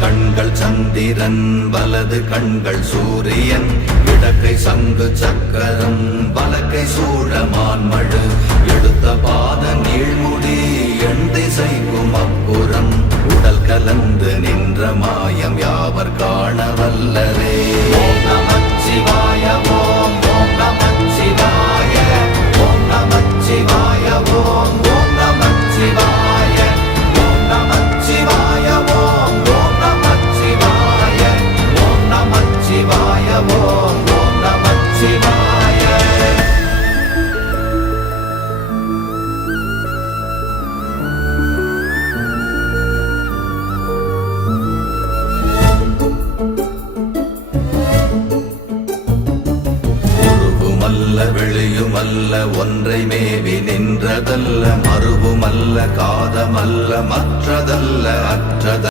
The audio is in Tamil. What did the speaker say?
கண்கள் சந்திரன் வலது கண்கள் சூரியன் இடக்கை சங்கு சக்கரம் வலக்கை சூழமான்மழு எடுத்த பாத நீழ்முடி எண் திசைக்கும் அப்புறம் உடல் கலந்து நின்ற மாயம் யாவர் காண வல்லரே. ஓம் நமச்சிவாய ஓம் ஓம் நமச்சிவாய ஓம் நமச்சிவாய ஓம் ஓம் நமச்சிவாய ஓம் நமச்சிவாய ஓம் ஓம் நமச்சிவாய ஓம் நமச்சிவாய ஓம் ஓம் நமச்சிவாய. வெளியுமல்ல ஒன்றை மேவி நின்றதல்ல மறுவுமல்ல காதமல்ல மற்றதல்ல அற்றதல்ல